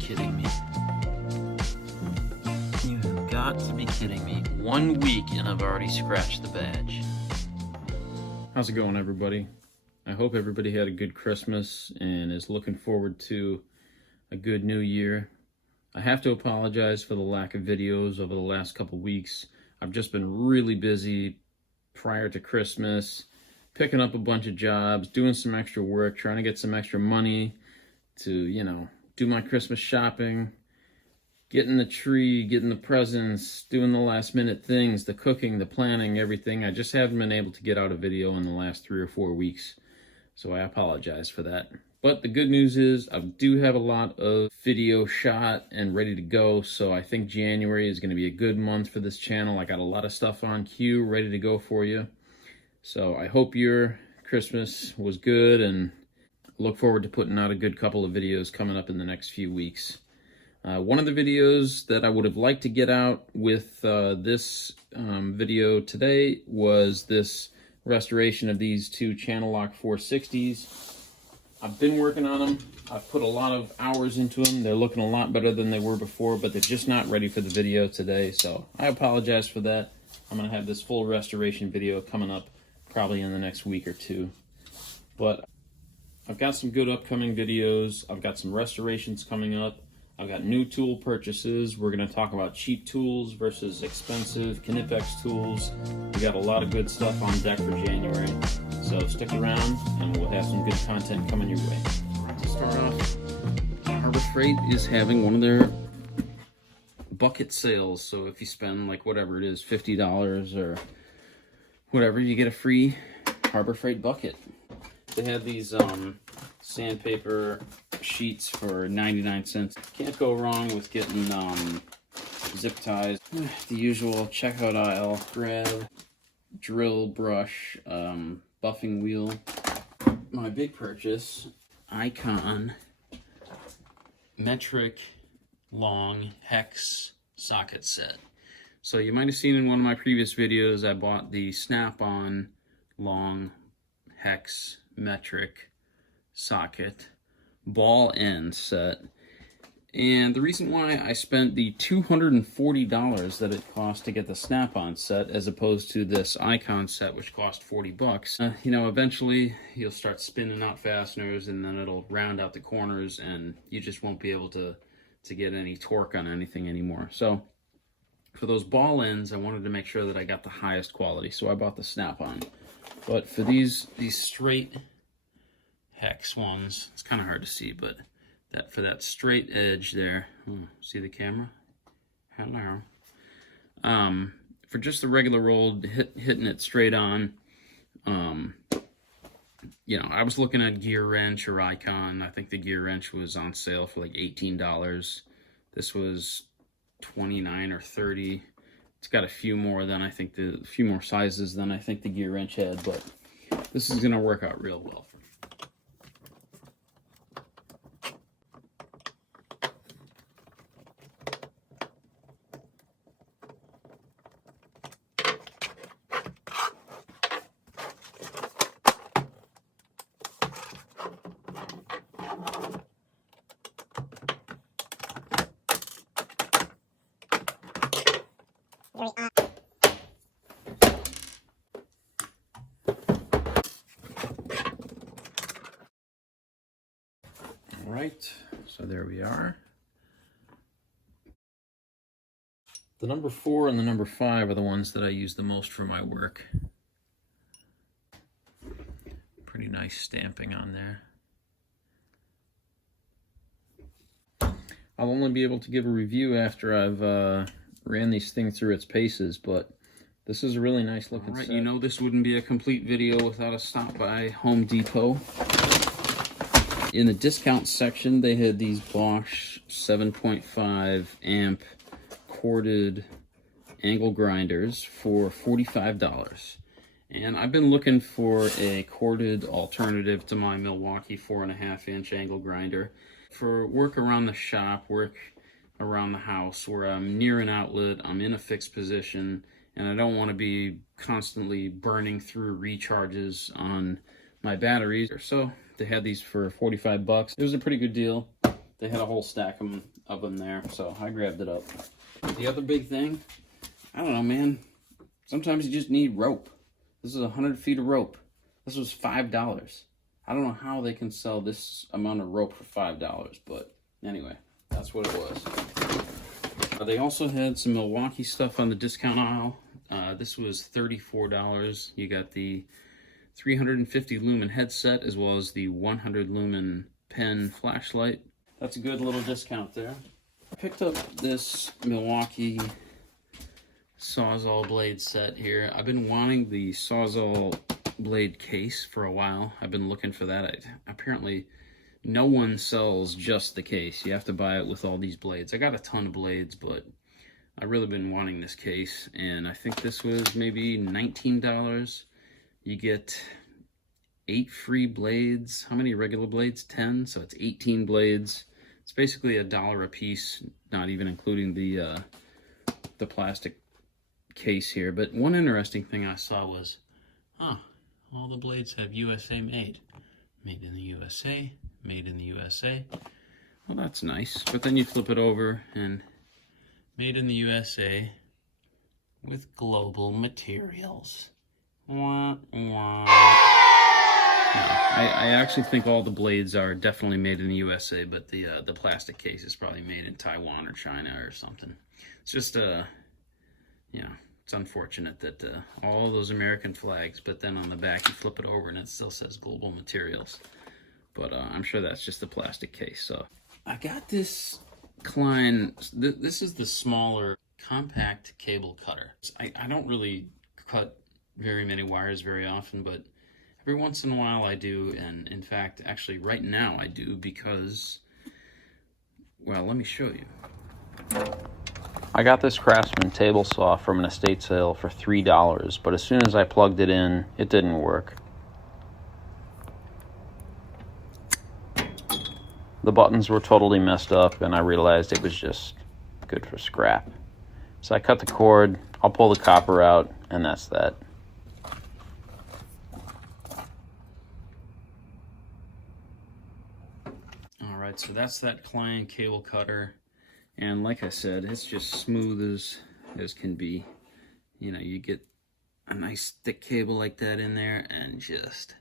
kidding me. You have got to be kidding me. 1 week and I've already scratched the badge. How's it going, everybody? I hope everybody had a good Christmas and is looking forward to a good new year. I have to apologize for the lack of videos over the last couple weeks. I've just been really busy prior to Christmas, picking up a bunch of jobs, doing some extra work, trying to get some extra money to, you know, do my Christmas shopping, getting the tree, getting the presents, doing the last minute things, the cooking, the planning, everything. I just haven't been able to get out a video in the last 3 or 4 weeks. So I apologize for that. But the good news is I do have a lot of video shot and ready to go. So I think January is going to be a good month for this channel. I got a lot of stuff on queue ready to go for you. So I hope your Christmas was good and look forward to putting out a good couple of videos coming up in the next few weeks. One of the videos that I would have liked to get out with this video today was this restoration of these two channel lock 460s. I've been working on them. I've put a lot of hours into them. They're looking a lot better than they were before, but they're just not ready for the video today. So I apologize for that. I'm going to have this full restoration video coming up probably in the next week or two. But I've got some good upcoming videos. I've got some restorations coming up. I've got new tool purchases. We're going to talk about cheap tools versus expensive Knipex tools. We got a lot of good stuff on deck for January. So stick around and we'll have some good content coming your way. To start off, Harbor Freight is having one of their bucket sales. So if you spend like whatever it is, $50 or whatever, you get a free Harbor Freight bucket. They have these sandpaper sheets for 99 cents. Can't go wrong with getting zip ties. The usual checkout aisle. Grab drill, brush, buffing wheel. My big purchase, Icon metric long hex socket set. So you might have seen in one of my previous videos I bought the snap-on long hex metric socket ball end set, and the reason why I spent the $240 that it cost to get the snap-on set as opposed to this Icon set which cost 40 bucks, you know, eventually you'll start spinning out fasteners and then it'll round out the corners and you just won't be able to get any torque on anything anymore. So for those ball ends I wanted to make sure that I got the highest quality, so I bought the snap-on. But for these straight hex ones, it's kind of hard to see, but that for that straight edge there, see the camera? Hello. For just the regular old hitting it straight on, you know, I was looking at Gear Wrench or Icon. I think the Gear Wrench was on sale for like $18. This was $29 or $30. It's got a few more sizes than I think the Gear Wrench had, but this is going to work out real well for me. Right, so there we are. The number 4 and the number 5 are the ones that I use the most for my work. Pretty nice stamping on there. I'll only be able to give a review after I've ran these things through its paces, but this is a really nice looking set. You know, this wouldn't be a complete video without a stop by Home Depot. In the discount section, they had these Bosch 7.5 amp corded angle grinders for $45. And I've been looking for a corded alternative to my Milwaukee 4.5-inch angle grinder for work around the shop, work around the house where I'm near an outlet, I'm in a fixed position, and I don't want to be constantly burning through recharges on my batteries. So they had these for 45 bucks. It was a pretty good deal. they had a whole stack of them there, so I grabbed it up. The other big thing, I don't know, man. Sometimes you just need rope. This is 100 feet of rope. This was $5. I don't know how they can sell this amount of rope for $5, but anyway, that's what it was. They also had some Milwaukee stuff on the discount aisle. This was $34. You got the 350 lumen headset as well as the 100 lumen pen flashlight. That's a good little discount there. I picked up this Milwaukee Sawzall blade set here. I've been wanting the Sawzall blade case for a while. I've been looking for that. Apparently no one sells just the case. You have to buy it with all these blades. I got a ton of blades, but I've really been wanting this case, and I think this was maybe $19. You get 8 free blades. How many regular blades? 10, so it's 18 blades. It's basically $1 a piece, not even including the plastic case here. But one interesting thing I saw was, all the blades have USA made. Made in the USA, made in the USA. Well, that's nice. But then you flip it over and made in the USA with global materials. Wah, wah. I actually think all the blades are definitely made in the USA, but the plastic case is probably made in Taiwan or China or something. It's just, it's unfortunate that all those American flags, but then on the back you flip it over and it still says global materials. But I'm sure that's just the plastic case. So I got this Klein, this is the smaller compact cable cutter. I don't really cut very many wires very often, but every once in a while I do, and in fact, actually right now I do because, well, let me show you. I got this Craftsman table saw from an estate sale for $3, but as soon as I plugged it in, it didn't work. The buttons were totally messed up, and I realized it was just good for scrap. So I cut the cord, I'll pull the copper out, and that's that. Alright, so that's that Klein cable cutter. And like I said, it's just smooth as can be. You know, you get a nice thick cable like that in there and just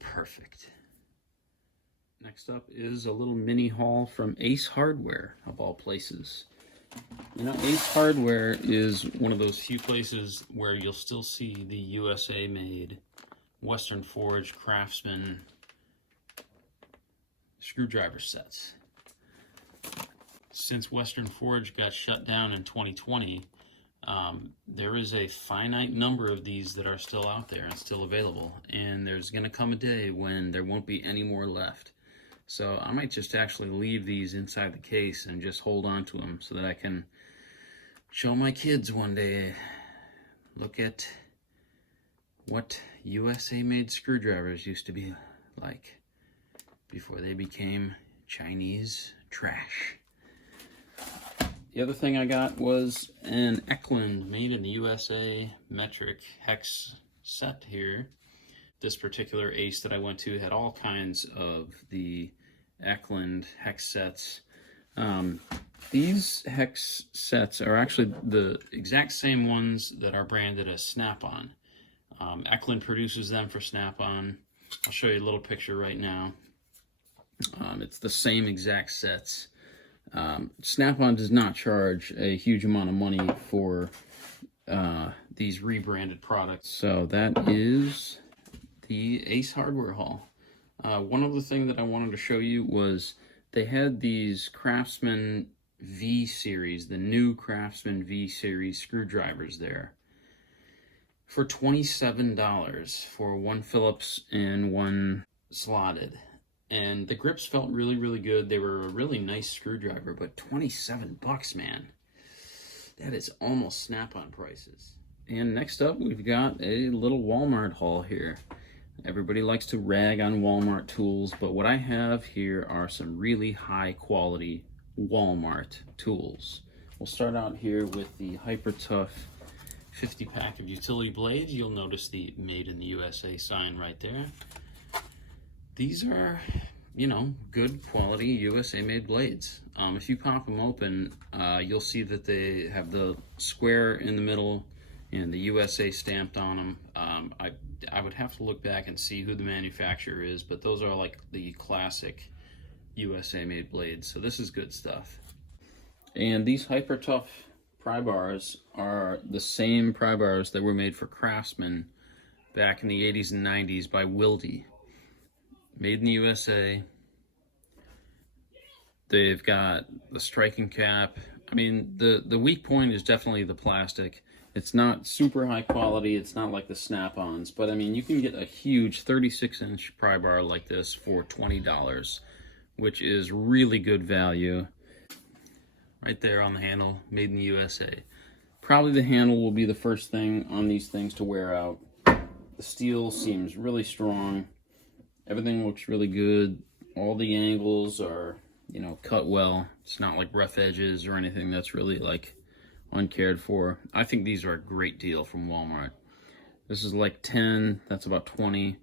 perfect. Next up is a little mini haul from Ace Hardware, of all places. You know, Ace Hardware is one of those few places where you'll still see the USA made Western Forge Craftsman screwdriver sets. Since Western Forge got shut down in 2020, there is a finite number of these that are still out there and still available, and there's going to come a day when there won't be any more left. So I might just actually leave these inside the case and just hold on to them so that I can show my kids one day, look at what USA made screwdrivers used to be like before they became Chinese trash. The other thing I got was an Eklund made in the USA metric hex set here. This particular Ace that I went to had all kinds of the Eklund hex sets. These hex sets are actually the exact same ones that are branded as Snap-on. Eklund produces them for Snap-on. I'll show you a little picture right now. It's the same exact sets. Snap-on does not charge a huge amount of money for these rebranded products. So that is the Ace Hardware haul. One other thing that I wanted to show you was they had these Craftsman V series, the new Craftsman V series screwdrivers there for $27 for one Phillips and one slotted. And the grips felt really, really good. They were a really nice screwdriver, but 27 bucks, man. That is almost Snap-on prices. And next up, we've got a little Walmart haul here. Everybody likes to rag on Walmart tools, but what I have here are some really high quality Walmart tools. We'll start out here with the Hyper Tough 50 pack of utility blades. You'll notice the Made in the USA sign right there. These are, you know, good quality USA made blades. If you pop them open, you'll see that they have the square in the middle and the USA stamped on them. I would have to look back and see who the manufacturer is, but those are like the classic USA made blades. So this is good stuff. And these Hyper Tough pry bars are the same pry bars that were made for Craftsman back in the 80s and 90s by Wildy. Made in the USA. They've got the striking cap. I mean, the weak point is definitely the plastic. It's not super high quality. It's not like the Snap-ons, but I mean, you can get a huge 36-inch pry bar like this for $20, which is really good value. Right there on the handle, made in the USA. Probably the handle will be the first thing on these things to wear out. The steel seems really strong. Everything looks really good. All the angles are, you know, cut well. It's not like rough edges or anything that's really like uncared for. I think these are a great deal from Walmart. This is like 10, that's about 20.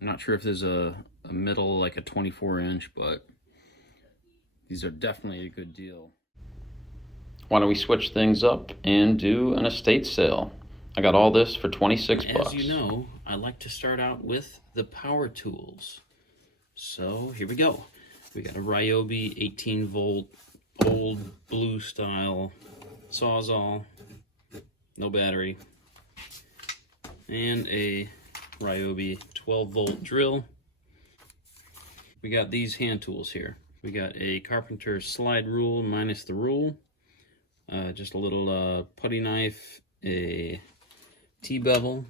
I'm not sure if there's a middle, like a 24-inch, but these are definitely a good deal. Why don't we switch things up and do an estate sale? I got all this for 26 bucks. As you know, I like to start out with the power tools. So here we go. We got a Ryobi 18-volt old blue style Sawzall, no battery, and a Ryobi 12-volt drill. We got these hand tools here. We got a carpenter slide rule minus the rule, just a little putty knife, a T-bevel,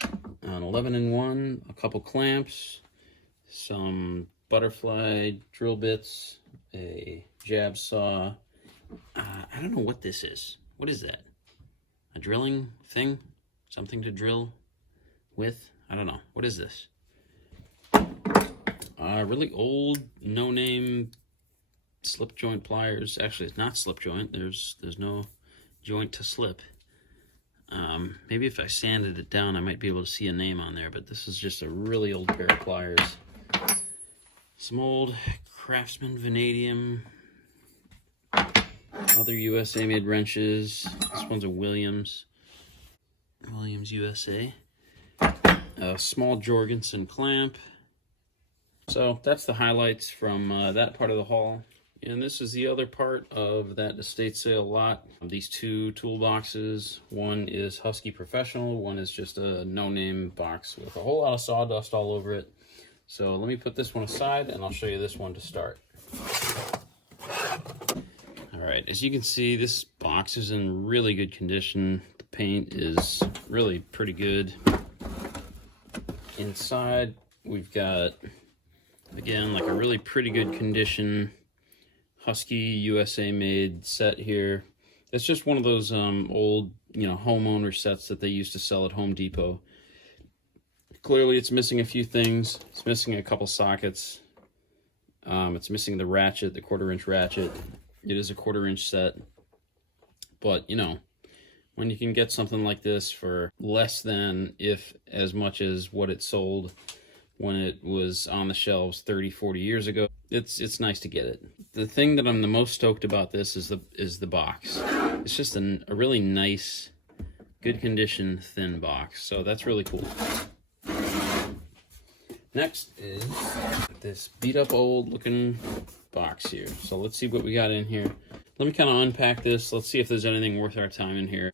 an 11-in-1, a couple clamps, some butterfly drill bits, a jab saw. I don't know what this is. What is that? A drilling thing? Something to drill with? I don't know. What is this? Really old, no-name slip joint pliers. Actually, it's not slip joint. There's no joint to slip. Maybe if I sanded it down, I might be able to see a name on there, but this is just a really old pair of pliers. Some old Craftsman vanadium, other USA made wrenches. This one's a Williams USA. A small Jorgensen clamp. So that's the highlights from that part of the haul. And this is the other part of that estate sale lot. These two toolboxes. One is Husky Professional, one is just a no-name box with a whole lot of sawdust all over it. So let me put this one aside and I'll show you this one to start. All right, as you can see, this box is in really good condition. The paint is really pretty good. Inside, we've got, again, like a really pretty good condition Husky USA made set here. It's just one of those old, homeowner sets that they used to sell at Home Depot. Clearly it's missing a few things. It's missing a couple sockets. It's missing the ratchet, the 1/4-inch ratchet. It is a 1/4-inch set. But, when you can get something like this for less than, if as much as what it sold when it was on the shelves 30, 40 years ago, it's nice to get it. The thing that I'm the most stoked about this is the box. It's just a really nice, good condition, thin box. So that's really cool. Next is this beat up old looking box here. So let's see what we got in here. Let me kind of unpack this. Let's see if there's anything worth our time in here.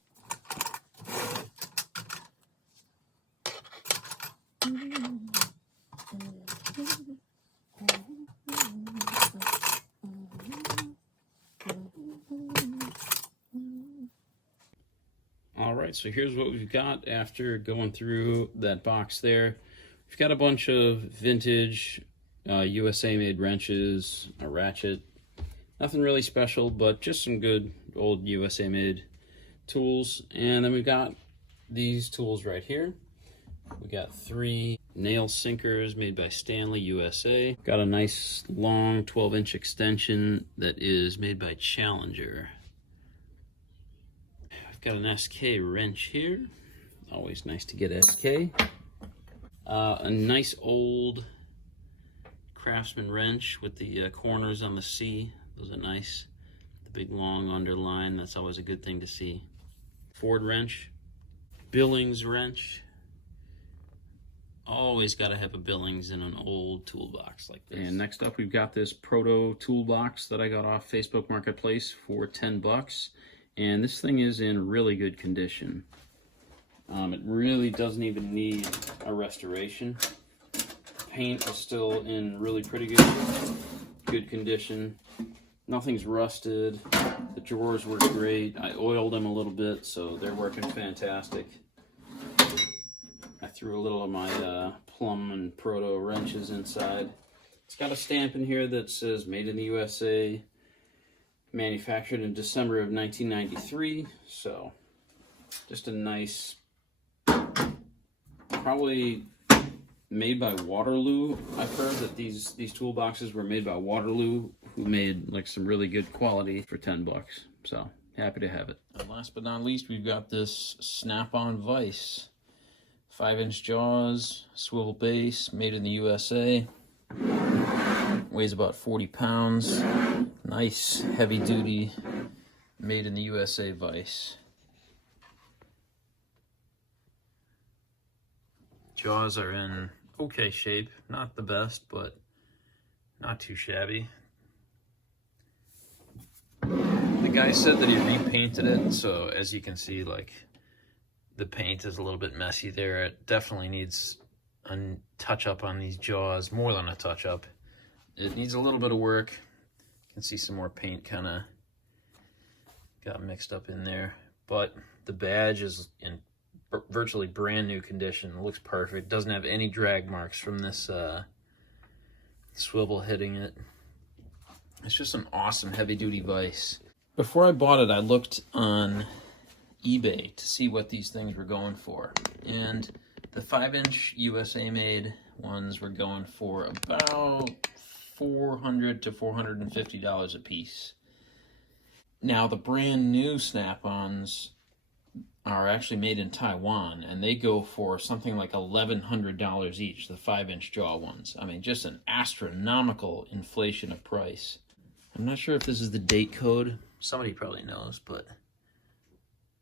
All right, so here's what we've got after going through that box there. We've got a bunch of vintage USA made wrenches, a ratchet. Nothing really special, but just some good old USA made tools. And then we've got these tools right here. We got 3 nail sinkers made by Stanley USA. Got a nice long 12-inch extension that is made by Challenger. I've got an SK wrench here. Always nice to get SK. A nice old Craftsman wrench with the corners on the C. Those are nice. The big long underline, that's always a good thing to see. Ford wrench. Billings wrench. Always got to have a Billings in an old toolbox like this. And next up, we've got this Proto toolbox that I got off Facebook Marketplace for $10. And this thing is in really good condition. It really doesn't even need a restoration. Paint is still in really pretty good condition. Nothing's rusted. The drawers work great. I oiled them a little bit, so they're working fantastic. I threw a little of my Plum and Proto wrenches inside. It's got a stamp in here that says Made in the USA, manufactured in December of 1993. So just a nice, probably made by Waterloo. I've heard that these toolboxes were made by Waterloo, who made like some really good quality for $10. So happy to have it. And last but not least, we've got this snap-on vise. 5-inch jaws, swivel base, made in the USA. Weighs about 40 pounds. Nice, heavy-duty, made in the USA vise. Jaws are in okay shape. Not the best, but not too shabby. The guy said that he repainted it, so as you can see, like, the paint is a little bit messy there. It definitely needs a touch-up on these jaws, more than a touch-up. It needs a little bit of work. You can see some more paint kind of got mixed up in there. But the badge is in virtually brand new condition. It looks perfect. Doesn't have any drag marks from this swivel hitting it. It's just an awesome heavy-duty vise. Before I bought it, I looked on eBay to see what these things were going for, and the 5-inch USA made ones were going for about $400 to $450 a piece. Now the brand new snap-ons are actually made in Taiwan, and they go for something like $1,100 each, the 5-inch jaw ones. I mean, just an astronomical inflation of price. I'm not sure if this is the date code. Somebody probably knows, but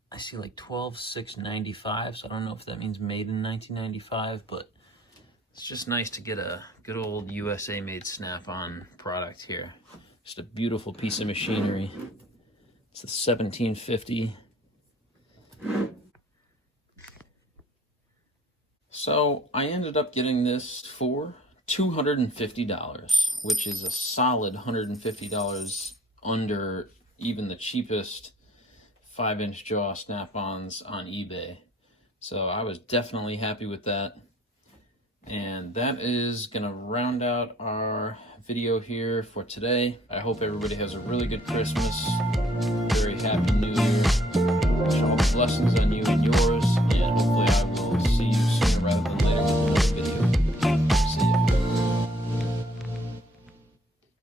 I see like 12/6/95, so I don't know if that means made in 1995, but it's just nice to get a good old USA made snap-on product here. Just a beautiful piece of machinery. It's a 1750. So I ended up getting this for $250, which is a solid $150 under even the cheapest 5-inch jaw snap-ons on eBay. So I was definitely happy with that. And that is going to round out our video here for today. I hope everybody has a really good Christmas. Very happy New Year. Wish all the blessings on you